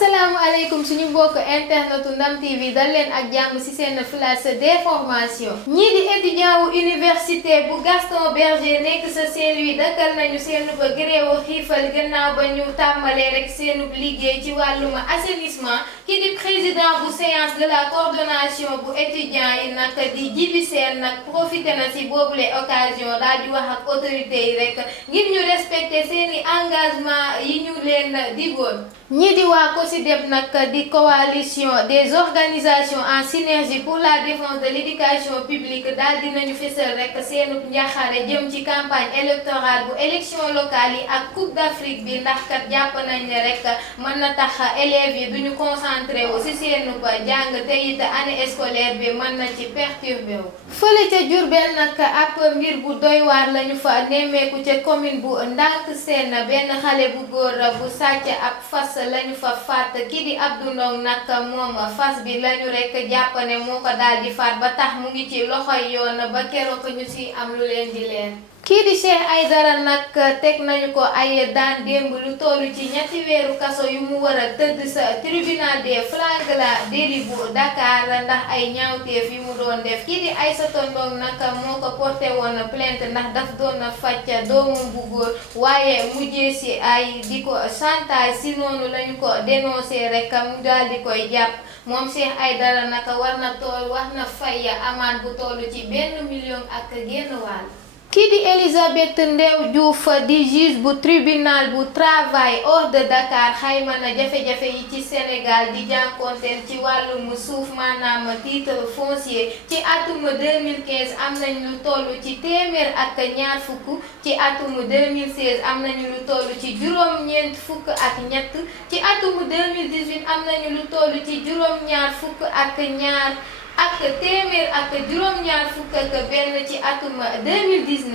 asalaamaaleykum suñu mbokk internetu Ndam TV dal leen ak jàmm ci seen flash d'information. ñii di étudiant wu université bu Gaston Berger nekk sa Saint-Louis dakkal nañu seenu ba gréewu xiifal gannaaw ba ñu tàmbalee rek seenub liggéey ci wàllum assainissement. ki di président bu séance de la coordination bu étudiant yi nag di Djibi Sène nag profité na ci boobule occasion daal di wax ak autorités yi rek ngir ñu respecter seeni engagement yi ñu leen digoon. ñii di waa COSYDEP nag di coalition des organisations en synergie pour la défense de l'éducation publique daal dinañu fësal rek seenub njaxare jëm ci campagne électorale bu élection locale yi ak Coupe d'Afrique bi ndax kat jàpp nañ ne rek mën na tax élèves yi duñu concentré wu ci seenub jàng te it année scolaire bi mën na ci perturbé wu. fële ca Diourbel nag ab mbir bu doy waar lañu fa nemmeeku ca commune bu Ndank Sène benn xale bu góor bu sàcc ab fas lañu fa faat kii di Abdou Ndong nag moom fas bi lañu rek jàpp ne moo ko daal di faat ba tax mu ngi ci loxoy yoon ba keroog ñu ci am lu leen di leen. kii di Cheikh Aïdara nag teg nañu ko ay daan démb lu toll ci ñetti weeru kaso yu mu war a tëdd sa tribunal des flagrants délits bu Dakar ndax ay ñaawteef yu mu doon def kii di Aïssata Ndong nag moo ko porté woon plainte ndax daf doon faj doomam bu góor waaye mujjee si ay di ko chantage si noonu lañu ko dénoncé rek mu daal di koy jàpp moom Cheikh Aïdara nag war na fay amende bu toll ci 1,5 million kii di Elisabeth Ndew Diouf di juge bu tribunal bu travail hors de Dakar xayma na jafe-jafe yi ci Sénégal di jànkonteel ci wàllum suuf maanaam titre foncier ci atum 2015 am nañ lu toll ci téeméer ak ñaar fukk ci atum 2016 am nañu lu toll ci juróom-ñeent fukk ak ñett ci atum 2018 am nañu lu toll ci juróom-ñaar fukk ak ñaar ak téeméer ak juróom-ñaar fukk ak benn ci atum 2019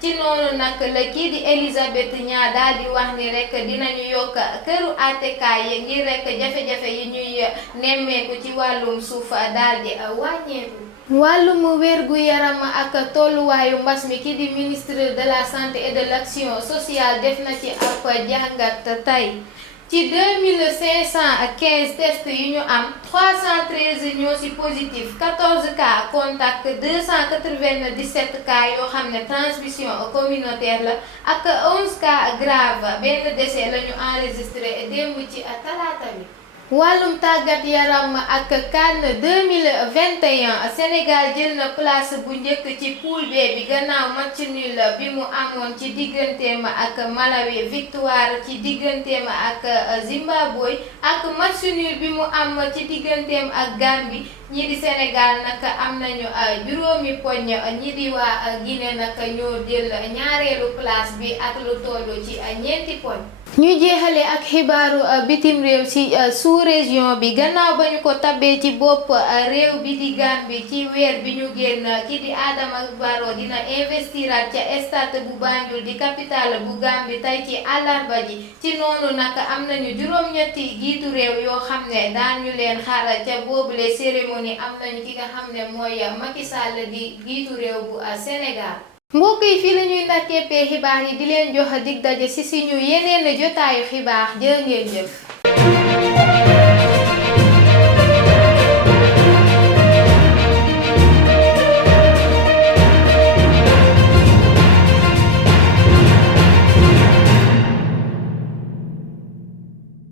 ci noonu nag la kii di Elisabeth Niang daal di wax ni rek dinañu yokk këru àttekaay yi ngir rek jafe-jafe yi ñuy nemmeeku ci wàllum suuf daal di wàññeeku. wàllum wérgu yaram ak tolluwaayu mbas mi kii di ministre de la santé et de l'action sociale def na ci ab jàngat tey. ci 2515 tests yu ñu am 313 ñoo ci positif 14 cas contact 297 cas yoo xam ne transmission communautaire la ak 11 cas grave benn décès la ñu enregistré démb ci talaata bi. wàllum tàggat yaram ak CAN 2021 Sénégal jël na place bu njëkk ci poule B bi gannaaw match nul bi mu amoon ci digganteem ak Malawi victoire ci digganteem ak Zimbabwe ak match nul bi mu am ci digganteem ak Gambie ñi di Sénégal nag am nañu juróomi poñ ñi di waa Guinée nag ñoo jël ñaareelu place bi ak lu toll ci ñeenti poñ. ñu jeexale ak xibaaru bitim réew ci sous-région bi gannaaw ba ñu ko tabbee ci bopp réew bi di Gambie ci weer bi ñu génn ki di Adama Barrow dina investiraat ca stade bu Banjul di capitale bu Gambie tey ci àllarba ji ci noonu nag am nañu juróom-ñetti jiitu réew yoo xam ne daañu leen xaar ca boobule cérémonie am nañu ki nga xam ne mooy Macky Sall di jiitu réew bu Sénégal. mbokk yi fii la ñuy ndàkkeepee xibaar yi di leen jox dig daje ci suñu yeneen jotaayu xibaar jërë ngeen jëf.